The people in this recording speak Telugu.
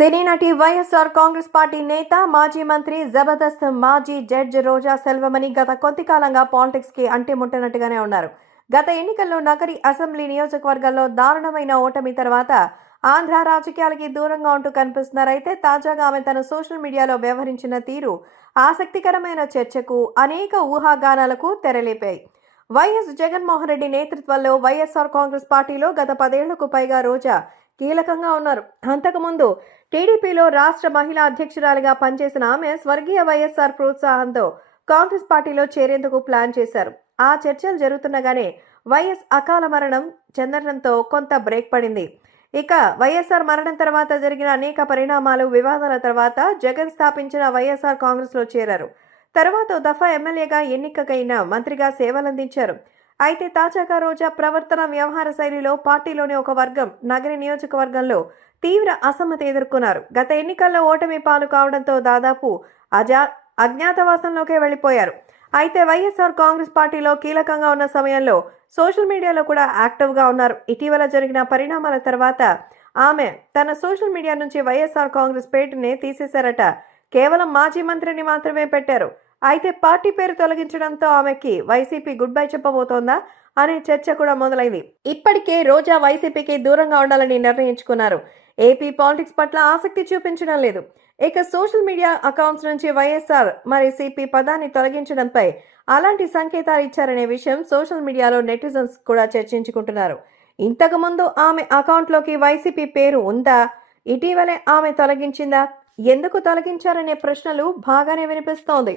సినీ నటి వైఎస్ఆర్ కాంగ్రెస్ పార్టీ నేత మాజీ మంత్రి జబర్దస్త్ మాజీ జడ్జ్ రోజా సెల్వమణి గత కొద్ది కాలంగా పాలిటిక్స్కి అంటిముట్టనట్టుగానే ఉన్నారు. గత ఎన్నికల్లో నగరి అసెంబ్లీ నియోజకవర్గంలో దారుణమైన ఓటమి తర్వాత ఆంధ్ర రాజకీయాలకి దూరంగా ఉంటూ కనిపిస్తున్నారైతే తాజాగా ఆమె తన సోషల్ మీడియాలో వ్యవహరించిన తీరు ఆసక్తికరమైన చర్చకు అనేక ఊహాగానాలకు తెరలేపాయి. వైఎస్ జగన్మోహన్ రెడ్డి నేతృత్వంలో వైఎస్ఆర్ కాంగ్రెస్ పార్టీలో గత పదేళ్ళకు పైగా రోజా కీలకంగా ఉన్నారు. అంతకుముందు టీడీపీలో రాష్ట్ర మహిళా అధ్యక్షురాలిగా పనిచేసిన ఆమె స్వర్గీయ వైఎస్ఆర్ ప్రోత్సాహంతో కాంగ్రెస్ పార్టీలో చేరేందుకు ప్లాన్ చేశారు. ఆ చర్చలు జరుగుతుండగానే వైఎస్ అకాల మరణం చెందడంతో కొంత బ్రేక్ పడింది. ఇక వైఎస్ఆర్ మరణం తర్వాత జరిగిన అనేక పరిణామాలు వివాదాల తర్వాత జగన్ స్థాపించిన వైఎస్ఆర్ కాంగ్రెస్లో చేరారు. తర్వాత దఫా ఎమ్మెల్యేగా ఎన్నికైన మంత్రిగా సేవలందించారు. అయితే తాజాగా రోజా ప్రవర్తన వ్యవహార శైలిలో పార్టీలోని ఒక వర్గం నగరి నియోజకవర్గంలో తీవ్ర అసమ్మతి ఎదుర్కొన్నారు. గత ఎన్నికల్లో ఓటమి పాలు కావడంతో దాదాపు అజా అజ్ఞాతవాసంలోకే వెళ్ళిపోయారు. అయితే వైఎస్ఆర్ కాంగ్రెస్ పార్టీలో కీలకంగా ఉన్న సమయంలో సోషల్ మీడియాలో కూడా యాక్టివ్గా ఉన్నారు. ఇటీవల జరిగిన పరిణామాల తర్వాత ఆమె తన సోషల్ మీడియా నుంచి వైఎస్ఆర్ కాంగ్రెస్ పేరుని తీసేశారట. కేవలం మాజీ మంత్రిని మాత్రమే పెట్టారు. అయితే పార్టీ పేరు తొలగించడంతో ఆమెకి వైసీపీ గుడ్ బై చెప్పబోతోందా అనే చర్చ కూడా మొదలైంది. ఇప్పటికే రోజా వైసీపీకి దూరంగా ఉండాలని నిర్ణయించుకున్నారు. ఏపీ పాలిటిక్స్ పట్ల ఆసక్తి చూపించడం లేదు. ఇక సోషల్ మీడియా అకౌంట్స్ నుంచి వైఎస్ఆర్ మరి సిపి పదాన్ని తొలగించడంపై అలాంటి సంకేతాలు ఇచ్చారనే విషయం సోషల్ మీడియాలో నెటిజన్స్ కూడా చర్చించుకుంటున్నారు. ఇంతకుముందు ఆమె అకౌంట్లోకి వైసీపీ పేరు ఉందా? ఇటీవలే ఆమె తొలగించిందా? ఎందుకు తొలగించారనే ప్రశ్నలు బాగానే వినిపిస్తోంది.